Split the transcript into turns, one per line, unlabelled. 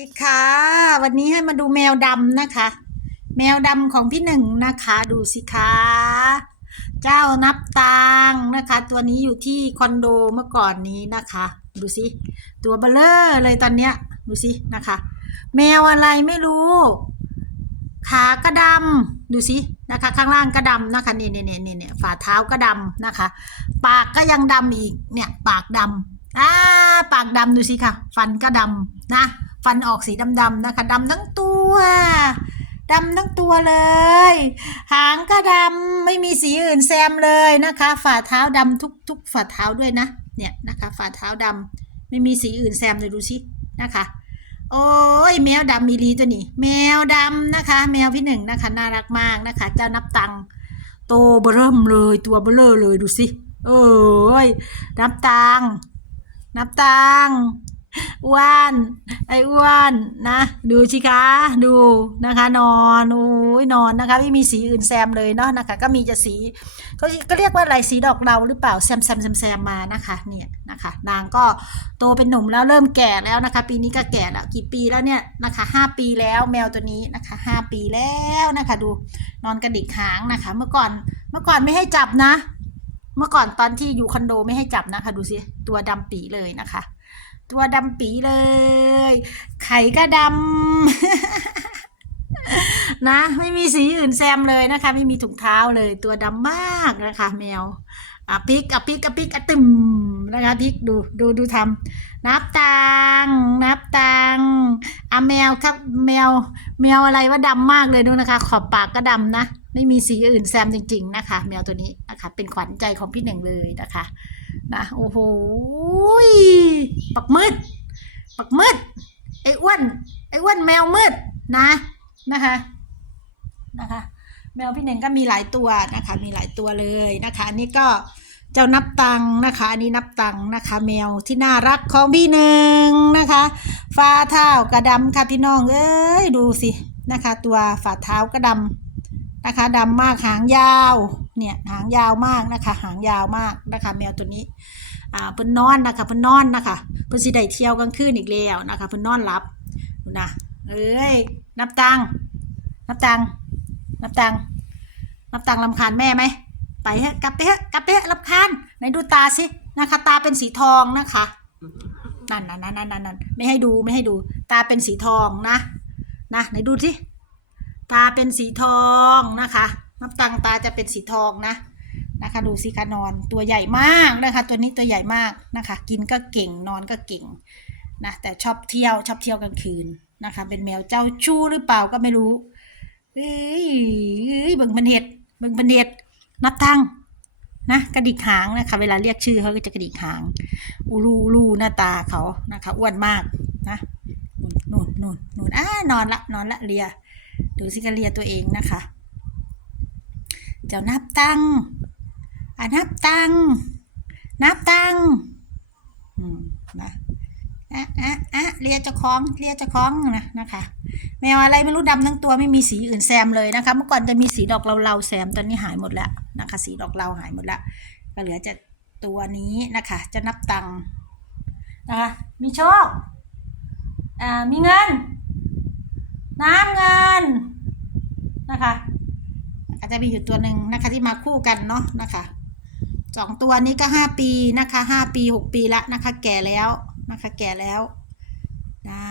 ดีค่ะ วันนี้ให้มาดูแมวดำนะคะ แมวดำของพี่หนึ่งนะคะ ดูสิคะเจ้านับตังนะคะ ตัวนี้อยู่ที่คอนโดเมื่อก่อนนี้นะคะ ดูสิตัวเบลเลอร์เลยตอนเนี้ยดูสินะคะ แมวอะไรไม่รู้ ขาก็ดำดูสินะคะ ข้างล่างก็ดำนะคะนี่นี่นี่นี่นี่ฝ่าเท้าก็ดำนะคะ ปากก็ยังดำอีกเนี่ยปากดำอ่าปากดำดูสิค่ะ ฟันก็ดำนะ ฟันออกสีดำๆนะคะดำทั้งตัวดำทั้งตัวเลย หางก็ดำไม่มีสีอื่นแซมเลยนะคะ ฝ่าเท้าดำทุกทุกฝ่าเท้าด้วยนะ เนี่ยนะคะ ฝ่าเท้าดำไม่มีสีอื่นแซมเลยดูสินะคะ โอ้ยแมวดำมีลีตัวนี้ แมวดำนะคะ แมวพี่หนึ่งนะคะน่ารักมากนะคะ เจ้านับตังโตเบเริ่มเลยตัวเบลเลอเลยดูสิเอ้ยนับตังนับตัง อ้วนไอ้อ้วนนะ ดูสิคะดูนะคะ นอนโอ้ยนอนนะคะ ไม่มีสีอื่นแซมเลยเนาะนะคะ ก็มีจะสีเขาก็เรียกว่าอะไรสีดอกเราหรือเปล่าแซมแซมแซมแซมมานะคะเนี่ยนะคะ นางก็โตเป็นหนุ่มแล้วเริ่มแก่แล้วนะคะ ปีนี้ก็แก่แล้วกี่ปีแล้วเนี่ยนะคะห้าปีแล้วแมวตัวนี้นะคะห้าปีแล้วนะคะ ดูนอนกระดิกหางนะคะ เมื่อก่อนเมื่อก่อนไม่ให้จับนะ เมื่อก่อนตอนที่อยู่คอนโดไม่ให้จับนะคะ ดูสิตัวดำปีเลยนะคะ ตัวดำปีเลย ไข่ก็ดำนะ ไม่มีสีอื่นแซมเลยนะคะ ไม่มีถุงเท้าเลย ตัวดำมากนะคะ แมวอะพิกอะพิกอะพิกอะตึมนะคะพิกดูดูดูทำนับตังนับตังอะแมวครับแมว แมวอะไรว่าดำมากเลยดูนะคะ ขอบปากก็ดำนะ ไม่มีสีอื่นแซมจริง ๆ นะคะ แมวตัวนี้นะคะ เป็นขวัญใจของพี่หนึ่งเลยนะคะนะโอ้โหปักมืด ปักมืดไอ้อ้วนไอ้อ้วนแมวมืดนะนะคะนะคะ แมวพี่เน่งก็มีหลายตัวนะคะ มีหลายตัวเลยนะคะอันนี้ก็เจ้านับตังนะคะ อันนี้นับตังนะคะ แมวที่น่ารักของพี่หนึ่งนะคะฝ่าเท้ากระดำค่ะพี่น้องเอ้ยดูสินะคะ ตัวฝ่าเท้ากระดำ นะคะดำมากหางยาวเนี่ยหางยาวมากนะคะ หางยาวมากนะคะ แมวตัวนี้อ่าเพิ่นนอนนะคะเพิ่นนอนนะคะเพิ่นสิได้เที่ยวกลางคืนอีกแล้วนะคะเพิ่นนอนหลับนะเอ้ยนับตังนับตังนับตังนับตังลำคาญแม่ไหมไปเถอะกลับไปเถอะกลับไปเถอะลำคาญไหนดูตาสินะคะ ตาเป็นสีทองนะคะนั่นนั่นนั่นนั่นนั่นไม่ให้ดูไม่ให้ดู ตาเป็นสีทองนะนะไหนดูสิ ตาเป็นสีทองนะคะนับตังตาจะเป็นสีทองนะนะคะ ดูสิคะนอนตัวใหญ่มากนะคะ ตัวนี้ตัวใหญ่มากนะคะ กินก็เก่งนอนก็เก่งนะแต่ชอบเที่ยวชอบเที่ยวกลางคืนนะคะ เป็นแมวเจ้าชู้หรือเปล่าก็ไม่รู้เอ้ยเอ้ยเบิ่งบันเห็ดเบิ่งบันเห็ดนับตังนะกระดิกหางนะคะ เวลาเรียกชื่อเขาก็จะกระดิกหางอูรูอูรูหน้าตาเขานะคะอ้วนมากนะนู่นนู่นนู่นอ่านอนละนอนละเลีย ดูสิกะเลียตัวเองนะคะ เจ้านับตังอะนับตัง นับตังอืมนะอะอะอะเรียกเจ้าของเรียกเจ้าของนะนะคะ แมวอะไรไม่รู้ดำทั้งตัวไม่มีสีอื่นแซมเลยนะคะ เมื่อก่อนจะมีสีดอกเราๆแซมตอนนี้หายหมดแล้วนะคะ สีดอกเราหายหมดแล้วก็เหลือจะตัวนี้นะคะ จะนับตังนะคะมีโชคอ่ามีเงิน น้ำเงิน จะมีอยู่ตัวหนึ่งนะคะที่มาคู่กันเนาะนะคะสองตัวนี้ก็ห้าปีนะคะห้าปีหกปีละนะคะ แก่แล้วนะคะ แก่แล้วนะ